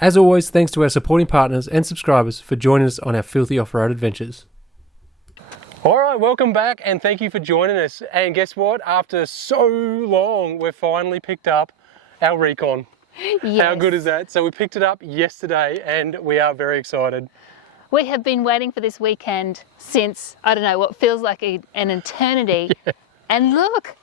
As always, thanks to our supporting partners and subscribers for joining us on our filthy off-road adventures. Alright, welcome back and thank you for joining us. And guess what? After so long, we've finally picked up our Recon. Yes. How good is that? So we picked it up yesterday and we are very excited. We have been waiting for this weekend since, I don't know, what feels like an eternity. Yeah. And look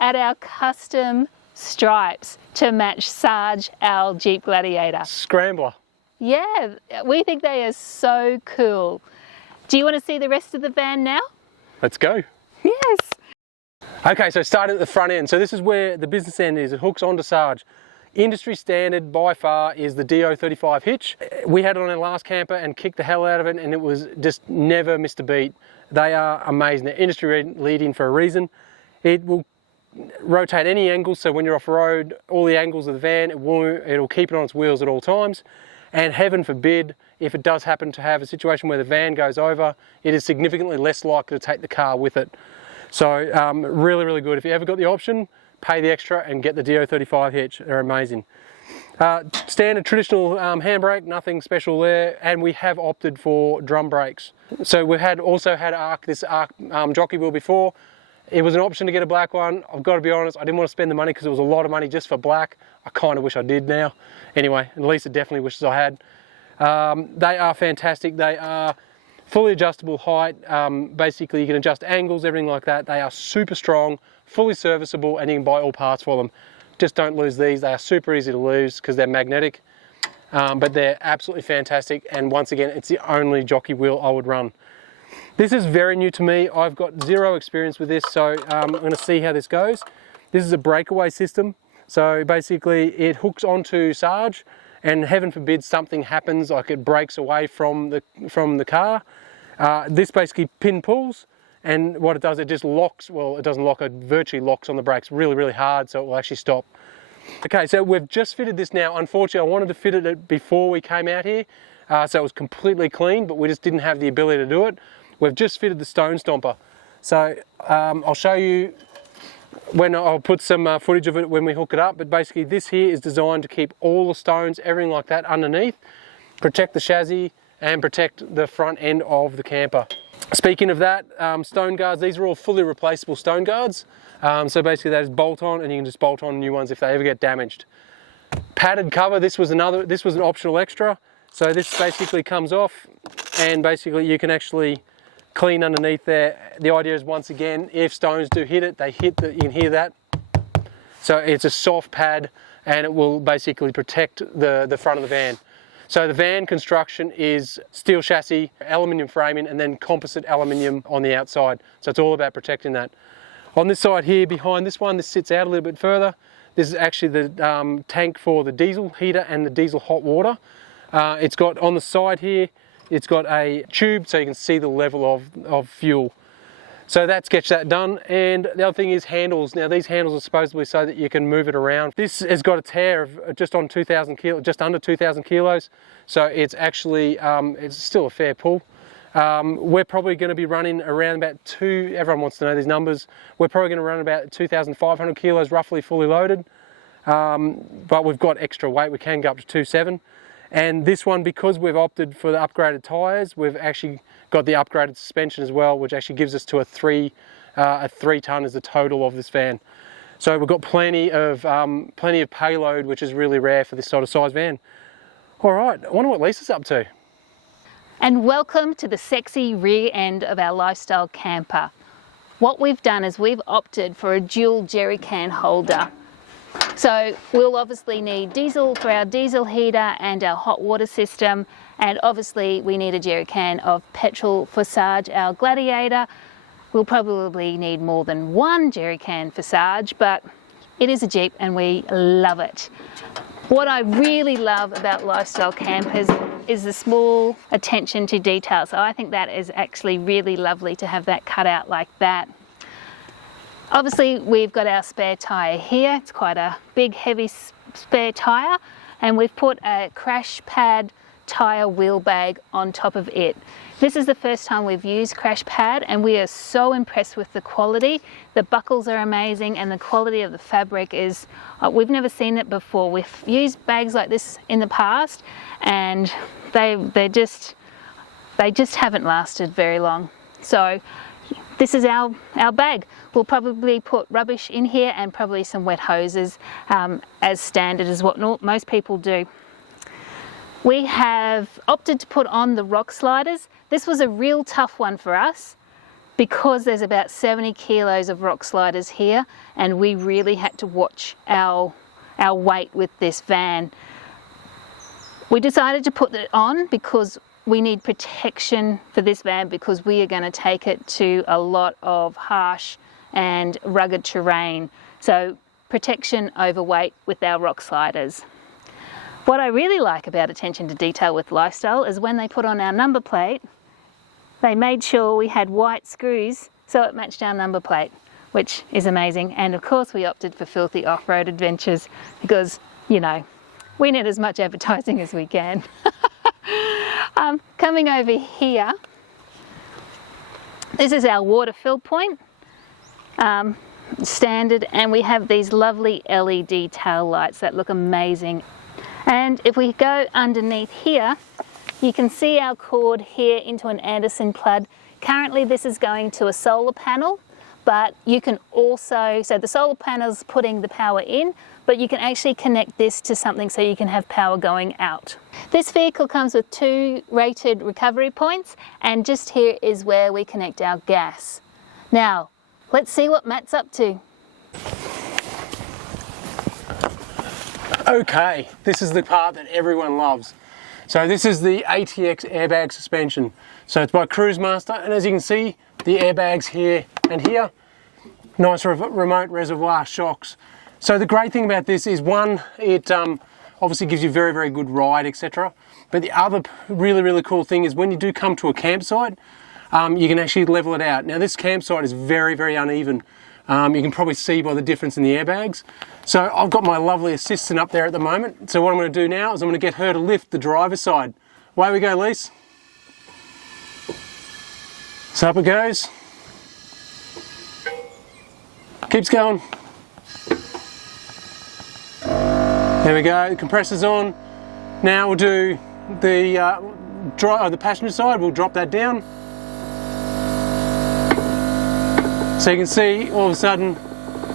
at our custom stripes to match Sarge, our Jeep Gladiator. Scrambler. Yeah, we think they are so cool. Do you want to see the rest of the van now? Let's go. Yes. Okay, so starting at the front end. So this is where the business end is. It hooks onto Sarge. Industry standard by far is the DO35 hitch. We had it on our last camper and kicked the hell out of it, and it was just never missed a beat. They are amazing. They're industry leading for a reason. It will rotate any angle, so when you're off road, all the angles of the van, it'll keep it on its wheels at all times. And heaven forbid, if it does happen to have a situation where the van goes over, it is significantly less likely to take the car with it. So really, really good. If you ever got the option, pay the extra and get the DO35 hitch. They're amazing. Standard traditional handbrake, nothing special there, and we have opted for drum brakes. So we've also had this ARC jockey wheel before. It was an option to get a black one. I've got to be honest, I didn't want to spend the money because it was a lot of money just for black. I kind of wish I did now. Anyway, at least it definitely wishes I had. They are fantastic. They are fully adjustable height. Basically, you can adjust angles, everything like that. They are super strong, fully serviceable, and you can buy all parts for them. Just don't lose these. They are super easy to lose because they're magnetic, but they're absolutely fantastic. And once again, it's the only jockey wheel I would run. This is very new to me. I've got zero experience with this, so I'm going to see how this goes. This is a breakaway system. So basically it hooks onto Sarge, and heaven forbid something happens, like it breaks away from the car. This basically pin pulls, and what it does, it just locks. Well, it doesn't lock, it virtually locks on the brakes really, really hard, so it will actually stop. Okay, so we've just fitted this now. Unfortunately, I wanted to fit it before we came out here, so it was completely clean, but we just didn't have the ability to do it. We've just fitted the stone stomper. So I'll show you when I'll put some footage of it when we hook it up, but basically this here is designed to keep all the stones, everything like that underneath, protect the chassis and protect the front end of the camper. Speaking of that, stone guards, these are all fully replaceable stone guards. So basically that is bolt on, and you can just bolt on new ones if they ever get damaged. Padded cover, this was an optional extra. So this basically comes off, and basically you can actually clean underneath there. The idea is, once again, if stones do hit it, you can hear that. So it's a soft pad, and it will basically protect the front of the van. So the van construction is steel chassis, aluminium framing, and then composite aluminium on the outside. So it's all about protecting that. On this side here, behind this one, this sits out a little bit further. This is actually the tank for the diesel heater and the diesel hot water. It's got on the side here, it's got a tube so you can see the level of fuel. So that gets that done. And the other thing is handles. Now these handles are supposedly so that you can move it around. This has got a tear of just under 2,000 kilos. So it's actually, it's still a fair pull. We're probably going to be running around about everyone wants to know these numbers. We're probably going to run about 2,500 kilos roughly fully loaded. But we've got extra weight. We can go up to 2.7. And this one, because we've opted for the upgraded tyres, we've actually got the upgraded suspension as well, which actually gives us to a 3 ton is the total of this van. So we've got plenty of payload, which is really rare for this sort of size van. All right, I wonder what Lisa's up to. And welcome to the sexy rear end of our lifestyle camper. What we've done is we've opted for a dual jerry can holder. So we'll obviously need diesel for our diesel heater and our hot water system, and obviously we need a jerry can of petrol for Sarge, our Gladiator. We'll probably need more than one jerry can for Sarge, but it is a Jeep and we love it. What I really love about lifestyle campers is the small attention to detail. So I think that is actually really lovely to have that cut out like that. Obviously we've got our spare tyre here. It's quite a big heavy spare tyre, and we've put a crash pad tyre wheel bag on top of it. This is the first time we've used Crash Pad and we are so impressed with the quality. The buckles are amazing and the quality of the fabric is, we've never seen it before. We've used bags like this in the past and they just haven't lasted very long. So this is our bag. We'll probably put rubbish in here and probably some wet hoses as standard as what most people do. We have opted to put on the rock sliders. This was a real tough one for us because there's about 70 kilos of rock sliders here and we really had to watch our weight with this van. We decided to put it on because we need protection for this van because we are going to take it to a lot of harsh and rugged terrain. So protection over weight with our rock sliders. What I really like about attention to detail with Lifestyle is when they put on our number plate, they made sure we had white screws so it matched our number plate, which is amazing. And of course we opted for Filthy Off-Road Adventures because, you know, we need as much advertising as we can. Coming over here, this is our water fill point, standard, and we have these lovely LED tail lights that look amazing. And if we go underneath here, you can see our cord here into an Anderson plug. Currently this is going to a solar panel, but you can also, so the solar panel's putting the power in, but you can actually connect this to something so you can have power going out. This vehicle comes with 2 rated recovery points, and just here is where we connect our gas. Now, let's see what Matt's up to. Okay, this is the part that everyone loves. So this is the ATX airbag suspension. So it's by Cruisemaster, and as you can see, the airbags here and here, nice remote reservoir shocks. So the great thing about this is, one, it obviously gives you very, very good ride, etc. But the other really cool thing is when you do come to a campsite, you can actually level it out. Now this campsite is very, very uneven. You can probably see by the difference in the airbags. So I've got my lovely assistant up there at the moment. So what I'm going to do now is I'm going to get her to lift the driver's side. Away we go, Lise. So up it goes. Keeps going. There we go, the compressor's on. Now we'll do the passenger side, we'll drop that down. So you can see all of a sudden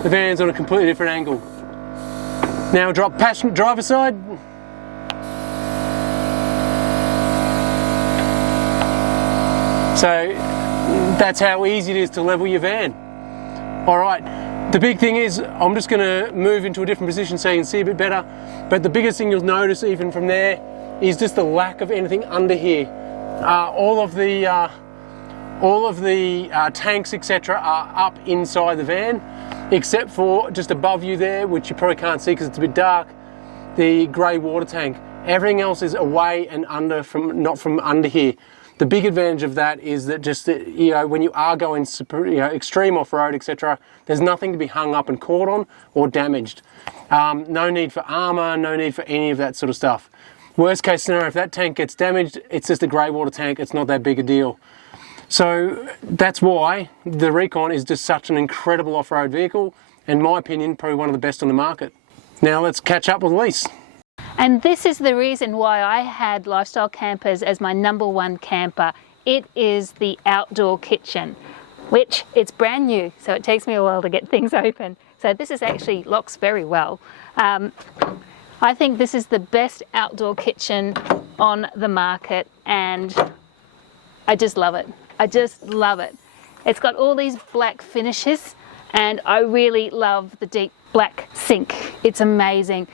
the van's on a completely different angle. Now we'll drop driver's side. So that's how easy it is to level your van. All right, the big thing is I'm just going to move into a different position so you can see a bit better. But the biggest thing you'll notice even from there is just the lack of anything under here. All of the tanks, etc., are up inside the van, except for just above you there, which you probably can't see because it's a bit dark, the grey water tank. Everything else is away and under, not from under here. The big advantage of that is that just, you know, when you are going super, extreme off-road, etc., there's nothing to be hung up and caught on or damaged. No need for armour, no need for any of that sort of stuff. Worst case scenario, if that tank gets damaged, it's just a grey water tank, it's not that big a deal. So that's why the Reconn is just such an incredible off-road vehicle, and in my opinion, probably one of the best on the market. Now let's catch up with Lise. And this is the reason why I had Lifestyle Campers as my #1 camper. It is the outdoor kitchen, which it's brand new, so it takes me a while to get things open. So this is actually locks very well. I think this is the best outdoor kitchen on the market, and I just love it. I just love it. It's got all these black finishes, and I really love the deep black sink. It's amazing.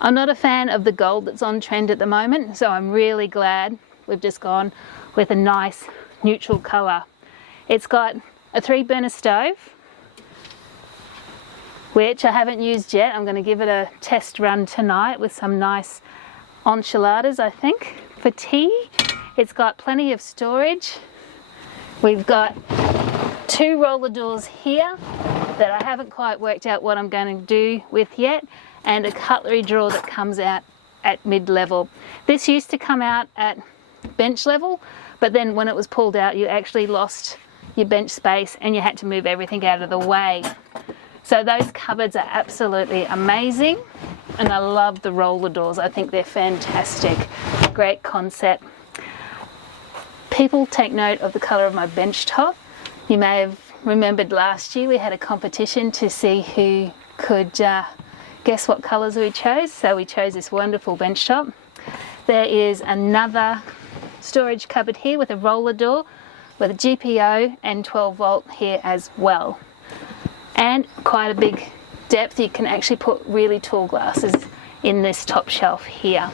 I'm not a fan of the gold that's on trend at the moment, so I'm really glad we've just gone with a nice neutral colour. It's got a 3-burner stove, which I haven't used yet. I'm going to give it a test run tonight with some nice enchiladas, I think, for tea. It's got plenty of storage. We've got 2 roller doors here that I haven't quite worked out what I'm going to do with yet, and a cutlery drawer that comes out at mid-level. This used to come out at bench level, but then when it was pulled out, you actually lost your bench space and you had to move everything out of the way. So those cupboards are absolutely amazing, and I love the roller doors. I think they're fantastic. Great concept. People take note of the colour of my bench top. You may have remembered last year we had a competition to see who could guess what colours we chose. So we chose this wonderful bench top. There is another storage cupboard here with a roller door with a GPO and 12 volt here as well. And quite a big depth. You can actually put really tall glasses in this top shelf here.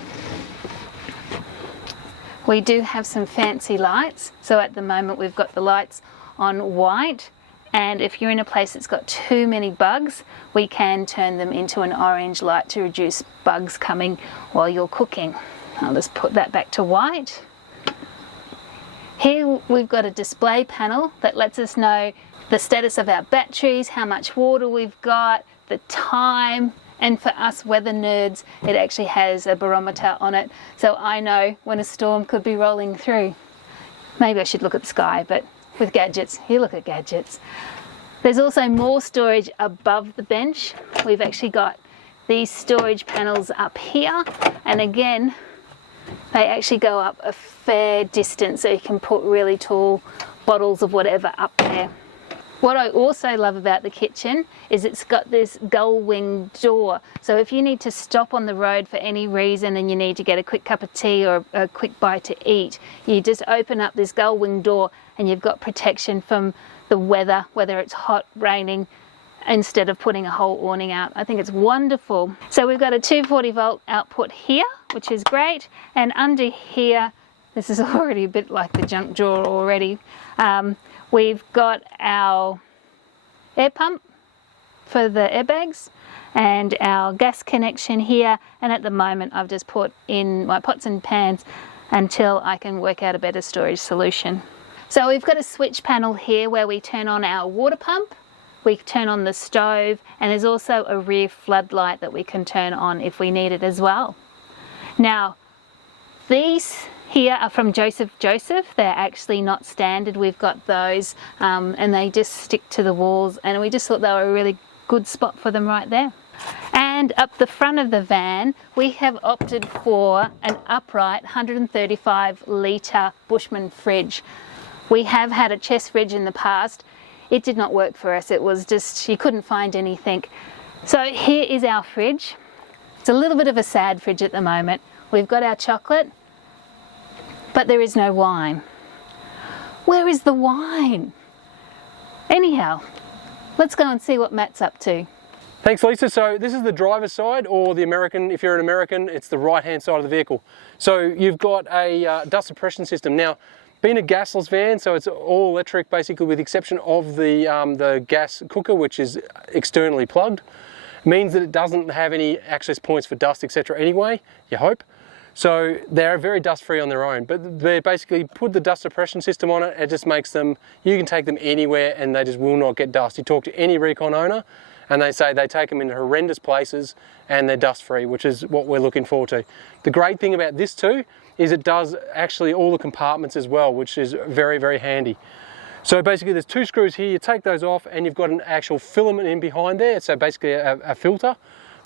We do have some fancy lights. So at the moment we've got the lights on white, and if you're in a place that's got too many bugs, we can turn them into an orange light to reduce bugs coming while you're cooking. I'll just put that back to white. Here we've got a display panel that lets us know the status of our batteries, how much water we've got, the time, and for us weather nerds, it actually has a barometer on it, so I know when a storm could be rolling through. Maybe I should look at the sky, but with gadgets, you look at gadgets. There's also more storage above the bench. We've actually got these storage panels up here, and again, they actually go up a fair distance, so you can put really tall bottles of whatever up there. What I also love about the kitchen is it's got this gull wing door. So if you need to stop on the road for any reason and you need to get a quick cup of tea or a quick bite to eat, you just open up this gull wing door and you've got protection from the weather, whether it's hot, raining, instead of putting a whole awning out. I think it's wonderful. So we've got a 240 volt output here, which is great. And under here, this is already a bit like the junk drawer already. We've got our air pump for the airbags and our gas connection here, and at the moment I've just put in my pots and pans until I can work out a better storage solution. So we've got a switch panel here where we turn on our water pump, we turn on the stove, and there's also a rear floodlight that we can turn on if we need it as well. Now these here are from Joseph. They're actually not standard. We've got those and they just stick to the walls, and we just thought they were a really good spot for them right there. And up the front of the van, we have opted for an upright 135 litre Bushman fridge. We have had a chest fridge in the past. It did not work for us. It was just, you couldn't find anything. So here is our fridge. It's a little bit of a sad fridge at the moment. We've got our chocolate, but there is no wine. Where is the wine? Anyhow, let's go and see what Matt's up to. Thanks, Lisa. So this is the driver's side, or the American, if you're an American, it's the right-hand side of the vehicle. So you've got a dust suppression system. Now, being a gasless van, so it's all electric basically, with the exception of the gas cooker, which is externally plugged, means that it doesn't have any access points for dust, etc. anyway, you hope. So they're very dust free on their own, but they basically put the dust suppression system on it. It just makes them, you can take them anywhere and they just will not get dust. You talk to any Recon owner and they say they take them in horrendous places and they're dust free, which is what we're looking forward to. The great thing about this too is it does actually all the compartments as well, which is very, very handy. So basically there's two screws here, you take those off and you've got an actual filament in behind there. So basically a filter,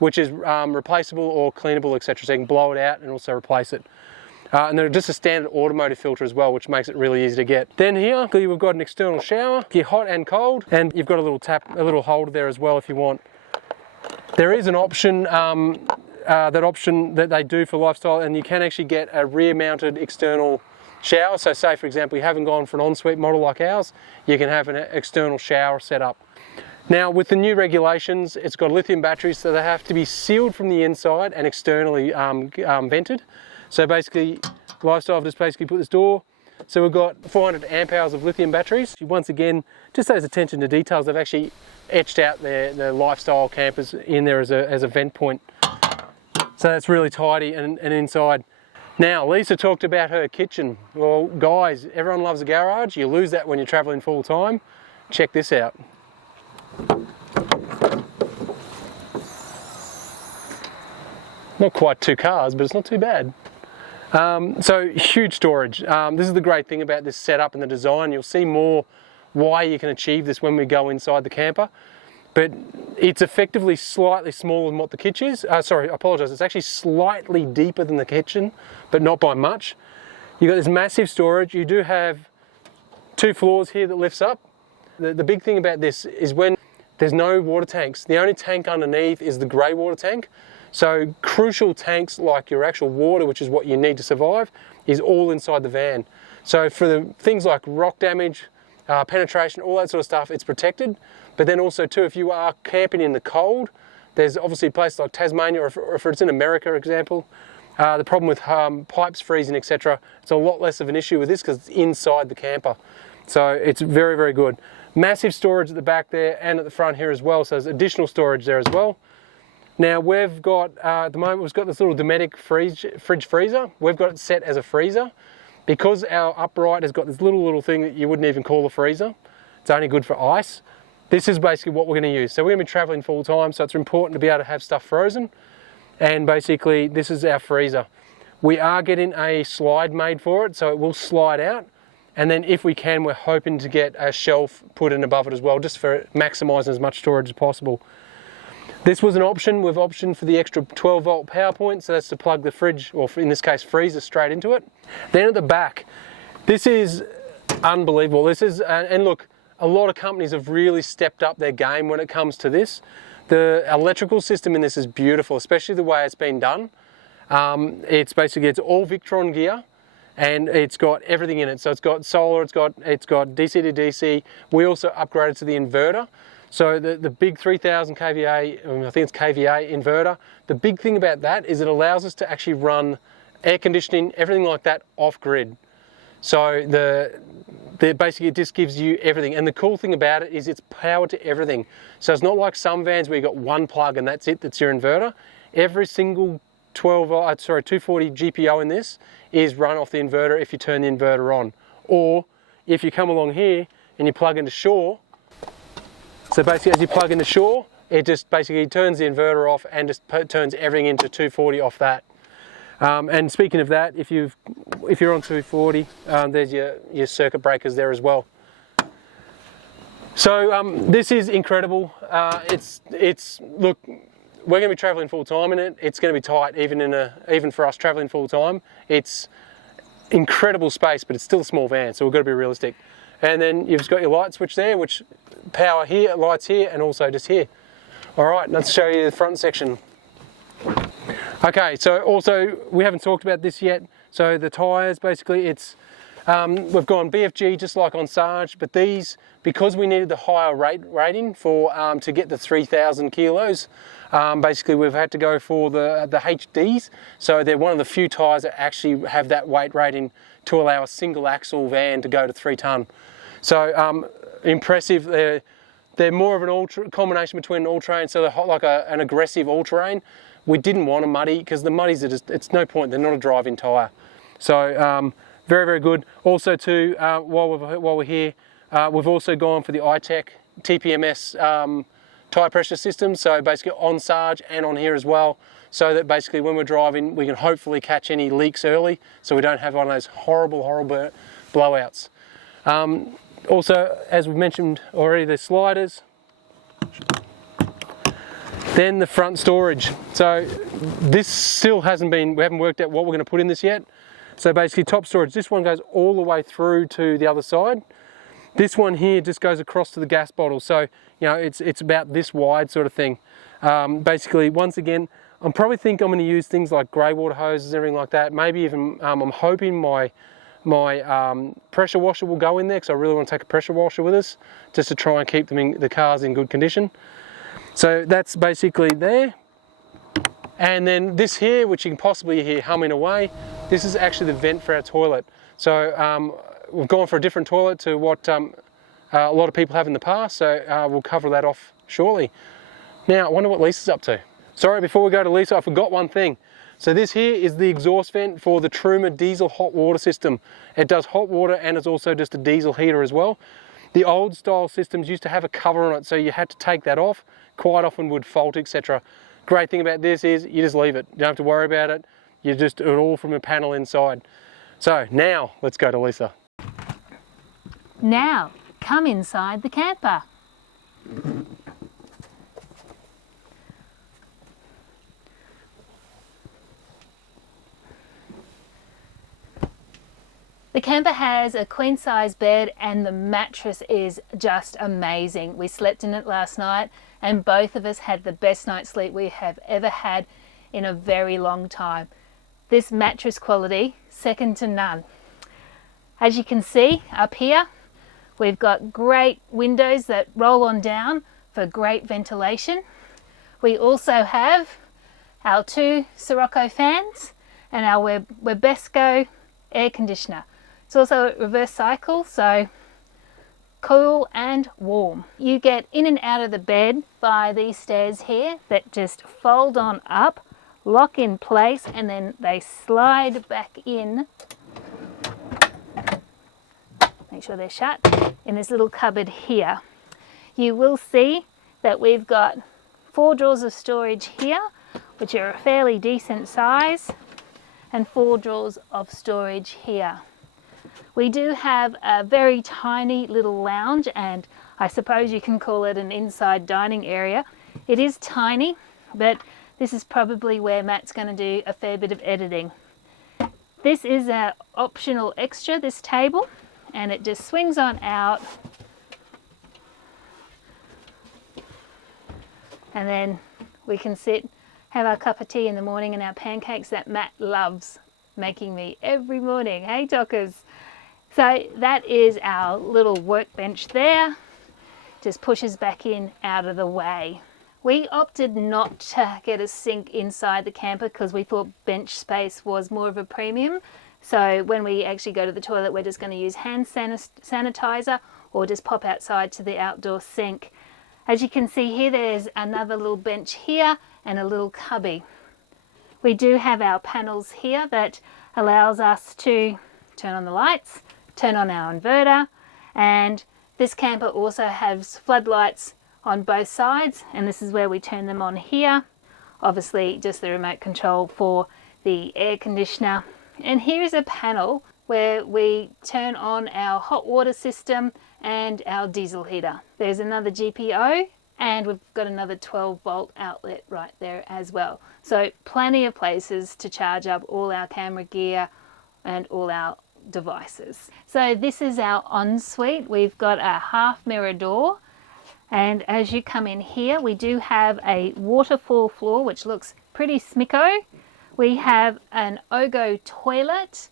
which is replaceable or cleanable, etc. So you can blow it out and also replace it. And then just a standard automotive filter as well, which makes it really easy to get. Then here, we've got an external shower, you're hot and cold, and you've got a little tap, a little holder there as well if you want. There is an option, that option that they do for Lifestyle, and you can actually get a rear-mounted external shower. So say, for example, you haven't gone for an ensuite model like ours, you can have an external shower set up. Now with the new regulations, it's got lithium batteries, so they have to be sealed from the inside and externally vented. So basically, Lifestyle have just basically put this door. So we've got 400 amp hours of lithium batteries. Once again, just those attention to details, they've actually etched out their Lifestyle campers in there as a vent point. So that's really tidy and inside. Now, Lisa talked about her kitchen. Well, guys, everyone loves a garage. You lose that when you're traveling full time. Check this out. not quite 2 cars, but it's not too bad. So huge storage. This is the great thing about this setup and the design. You'll see more why you can achieve this when we go inside the camper. But it's effectively slightly smaller than what the kitchen is. Sorry, I apologise. It's actually slightly deeper than the kitchen, but not by much. You've got this massive storage. You do have 2 floors here that lifts up. The big thing about this is when there's no water tanks. The only tank underneath is the grey water tank. So crucial tanks like your actual water, which is what you need to survive, is all inside the van. So for the things like rock damage, penetration, all that sort of stuff, it's protected. But then also too, if you are camping in the cold, there's obviously places like Tasmania, or if it's in America, for example, the problem with pipes freezing, etc. It's a lot less of an issue with this because it's inside the camper. So it's very, very good. Massive storage at the back there and at the front here as well. So there's additional storage there as well. Now we've got, at the moment, we've got this little Dometic fridge freezer. We've got it set as a freezer. Because our upright has got this little thing that you wouldn't even call a freezer. It's only good for ice. This is basically what we're going to use. So we're going to be traveling full time, so it's important to be able to have stuff frozen. And basically this is our freezer. We are getting a slide made for it, so it will slide out. And then if we can, we're hoping to get a shelf put in above it as well, just for maximising as much storage as possible. This was an option. We've optioned for the extra 12 volt power point, so that's to plug the fridge, or in this case freezer, straight into it. Then at the back, this is unbelievable. This is, and look, a lot of companies have really stepped up their game when it comes to this. The electrical system in this is beautiful, especially the way it's been done. It's basically, it's all Victron gear, and it's got everything in it. So it's got solar, it's got DC to DC. We also upgraded to the inverter. So the big 3000 kVA, I think it's kVA inverter, the big thing about that is it allows us to actually run air conditioning, everything like that off grid. So basically it just gives you everything. And the cool thing about it is it's power to everything. So it's not like some vans where you've got one plug and that's it, that's your inverter. Every single 240 GPO in this is run off the inverter if you turn the inverter on. Or if you come along here and you plug into shore, so basically as you plug into shore, it just basically turns the inverter off and just turns everything into 240 off that. And speaking of that, if you're on 240, there's your circuit breakers there as well. So this is incredible. Look, we're going to be traveling full time in it. It's going to be tight even for us traveling full time. It's incredible space, but it's still a small van, so we've got to be realistic. And then you've just got your light switch there, which power here, lights here, and also just here. All right, let's show you the front section. Okay, so also we haven't talked about this yet. So the tyres, basically, we've gone BFG just like on Sarge, but these, because we needed the higher rating for to get the 3,000 kilos, basically we've had to go for the HDs. So they're one of the few tyres that actually have that weight rating to allow a single axle van to go to 3 tonne. So impressive. They're more of an combination between an all-terrain, so they're like an aggressive all-terrain. We didn't want a muddy because the muddies are just, it's no point, they're not a drive-in tyre. So very, very good. Also too, while we're here, we've also gone for the iTech TPMS tyre pressure system, so basically on Sarge and on here as well, so that basically when we're driving we can hopefully catch any leaks early so we don't have one of those horrible blowouts. Also, as we've mentioned already, the sliders. Then the front storage. So this still we haven't worked out what we're going to put in this yet. So basically top storage, this one goes all the way through to the other side. This one here just goes across to the gas bottle. So, you know, it's about this wide sort of thing. Basically, once again, I probably think I'm going to use things like grey water hoses and everything like that. Maybe even, I'm hoping my pressure washer will go in there because I really want to take a pressure washer with us just to try and keep the cars in good condition. So that's basically there. And then this here, which you can possibly hear humming away, this is actually the vent for our toilet. So we've gone for a different toilet to what a lot of people have in the past, so we'll cover that off shortly. Now, I wonder what Lisa's up to. Sorry, before we go to Lisa, I forgot one thing. So this here is the exhaust vent for the Truma diesel hot water system. It does hot water and it's also just a diesel heater as well. The old style systems used to have a cover on it, so you had to take that off. Quite often would fault, etc. Great thing about this is you just leave it. You don't have to worry about it. You just do it all from a panel inside. So now let's go to Lisa. Now, come inside the camper. The camper has a queen size bed and the mattress is just amazing. We slept in it last night and both of us had the best night's sleep we have ever had in a very long time. This mattress quality, second to none. As you can see up here, we've got great windows that roll on down for great ventilation. We also have our 2 Sirocco fans and our Webesco air conditioner. It's also a reverse cycle, so cool and warm. You get in and out of the bed by these stairs here that just fold on up, lock in place, and then they slide back in. Make sure they're shut in this little cupboard here. You will see that we've got 4 drawers of storage here, which are a fairly decent size, and 4 drawers of storage here. We do have a very tiny little lounge, and I suppose you can call it an inside dining area. It is tiny, but this is probably where Matt's going to do a fair bit of editing. This is an optional extra, this table, and it just swings on out. And then we can sit, have our cup of tea in the morning and our pancakes that Matt loves making me every morning. Hey, Dockers. So that is our little workbench there. Just pushes back in out of the way. We opted not to get a sink inside the camper because we thought bench space was more of a premium. So when we actually go to the toilet, we're just going to use hand sanitizer or just pop outside to the outdoor sink. As you can see here, there's another little bench here and a little cubby. We do have our panels here that allows us to turn on the lights, turn on our inverter, and this camper also has floodlights on both sides, and this is where we turn them on here. Obviously just the remote control for the air conditioner. And here is a panel where we turn on our hot water system and our diesel heater. There's another GPO and we've got another 12-volt outlet right there as well. So plenty of places to charge up all our camera gear and all our devices. So this is our ensuite. We've got a half mirror door, and as you come in here we do have a waterfall floor which looks pretty smicko. We have an Ogo toilet,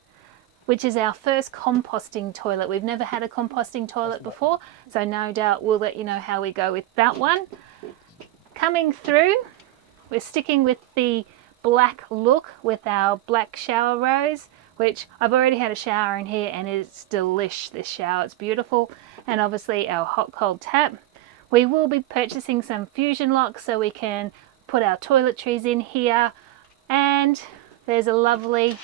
which is our first composting toilet. We've never had a composting toilet before, so no doubt we'll let you know how we go with that one. Coming through, we're sticking with the black look with our black shower rose, which I've already had a shower in here and it's delish, this shower, it's beautiful. And obviously our hot cold tap. We will be purchasing some fusion locks so we can put our toiletries in here, and there's a lovely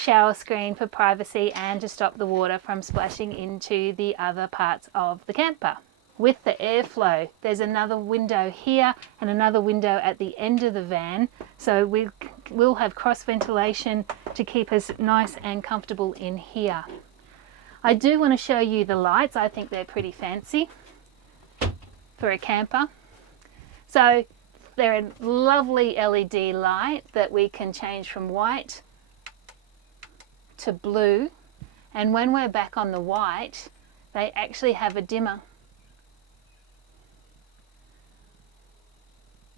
shower screen for privacy and to stop the water from splashing into the other parts of the camper. With the airflow, there's another window here and another window at the end of the van, so we will have cross ventilation to keep us nice and comfortable in here. I do want to show you the lights. I think they're pretty fancy for a camper. So they're a lovely LED light that we can change from white to blue, and when we're back on the white they actually have a dimmer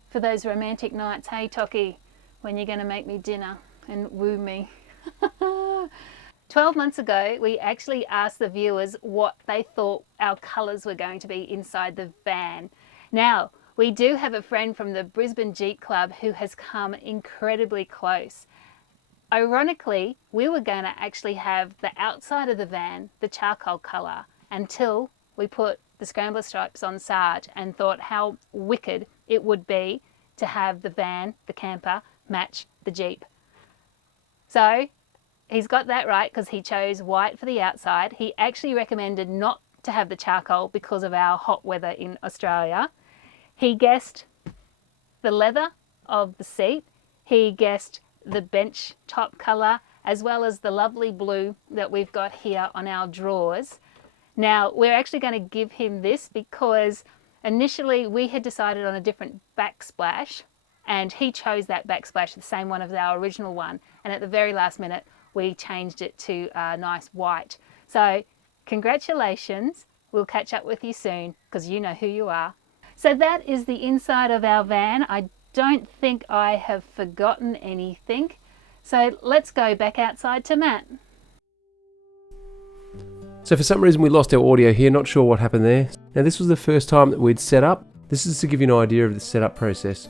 for those romantic nights. Hey Tocky, when you're going to make me dinner and woo me. 12 months ago we actually asked the viewers what they thought our colours were going to be inside the van. Now we do have a friend from the Brisbane Jeep Club who has come incredibly close. Ironically, we were going to actually have the outside of the van the charcoal colour until we put the scrambler stripes on Sarge and thought how wicked it would be to have the van, the camper, match the Jeep. So he's got that right because he chose white for the outside. He actually recommended not to have the charcoal because of our hot weather in Australia. He guessed the leather of the seat. He guessed the bench top colour, as well as the lovely blue that we've got here on our drawers. Now, we're actually going to give him this because initially we had decided on a different backsplash, and he chose that backsplash, the same one as our original one. And at the very last minute, we changed it to a nice white. So congratulations. We'll catch up with you soon because you know who you are. So that is the inside of our van. I don't think I have forgotten anything. So let's go back outside to Matt. So for some reason we lost our audio here, not sure what happened there. Now this was the first time that we'd set up. This is to give you an idea of the setup process.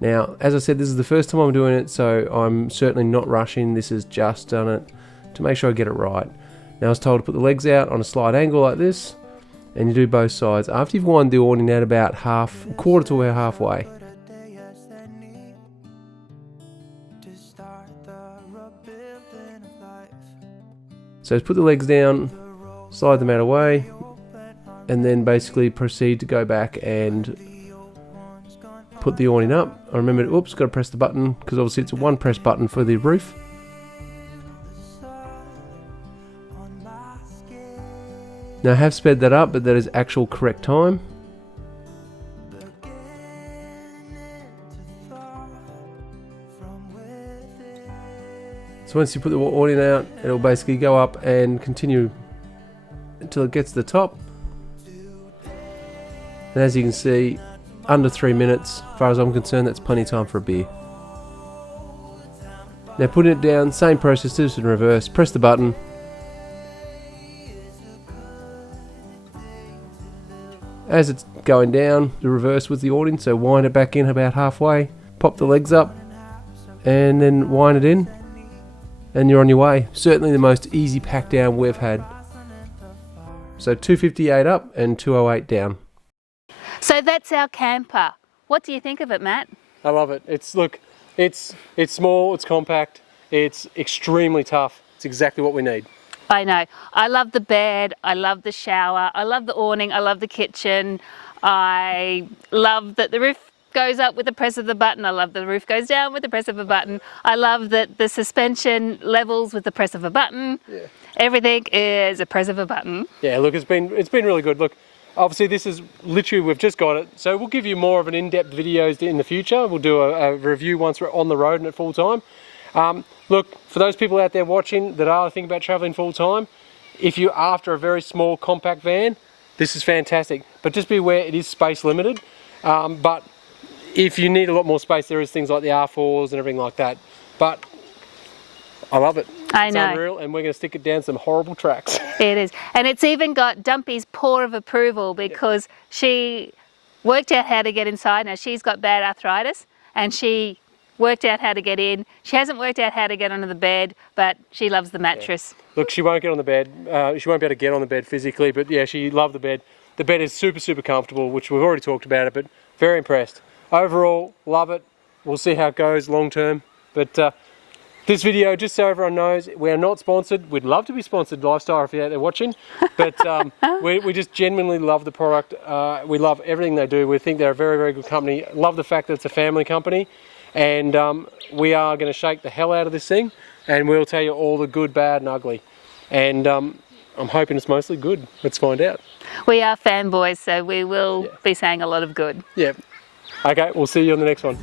Now, as I said, this is the first time I'm doing it, so I'm certainly not rushing. This is just done it to make sure I get it right. Now I was told to put the legs out on a slight angle like this, and you do both sides. After you've wind the awning out about quarter to halfway. So just put the legs down, slide them out away, and then basically proceed to go back and put the awning up. I remembered, oops, got to press the button, because obviously it's a one press button for the roof. Now I have sped that up, but that is actual correct time. So once you put the awning out, it'll basically go up and continue until it gets to the top. And as you can see, under 3 minutes, as far as I'm concerned, that's plenty of time for a beer. Now putting it down, same process, just in reverse, press the button. As it's going down, the reverse with the awning, so wind it back in about halfway, pop the legs up, and then wind it in, and you're on your way. Certainly the most easy pack down we've had. So 258 up and 208 down. So that's our camper. What do you think of it, Matt? I love it. It's small, it's compact, it's extremely tough. It's exactly what we need. I know. I love the bed, I love the shower, I love the awning, I love the kitchen. I love that the roof goes up with the press of the button. I love the roof goes down with the press of a button. I love that the suspension levels with the press of a button. Yeah. Everything is a press of a button. Yeah, look, it's been really good. Look, obviously this is literally, we've just got it. So we'll give you more of an in-depth videos in the future. We'll do a review once we're on the road and at full time. Look, for those people out there watching that are thinking about traveling full time, if you're after a very small compact van, this is fantastic. But just be aware it is space limited. But if you need a lot more space, there is things like the R4s and everything like that. But I love it. I know. It's unreal, and we're going to stick it down some horrible tracks. It is. And it's even got Dumpy's paw of approval because she worked out how to get inside. Now, she's got bad arthritis, and she worked out how to get in. She hasn't worked out how to get onto the bed, but she loves the mattress. Yeah. Look, she won't get on the bed. She won't be able to get on the bed physically, but yeah, she loved the bed. The bed is super, super comfortable, which we've already talked about it, but very impressed. Overall, love it. We'll see how it goes long term. But this video, just so everyone knows, we are not sponsored. We'd love to be sponsored, Lifestyle, if you're out there watching. But we just genuinely love the product. We love everything they do. We think they're a very, very good company. Love the fact that it's a family company. And we are going to shake the hell out of this thing. And we'll tell you all the good, bad and ugly. And I'm hoping it's mostly good. Let's find out. We are fanboys, so we will be saying a lot of good. Yeah. Okay, we'll see you on the next one.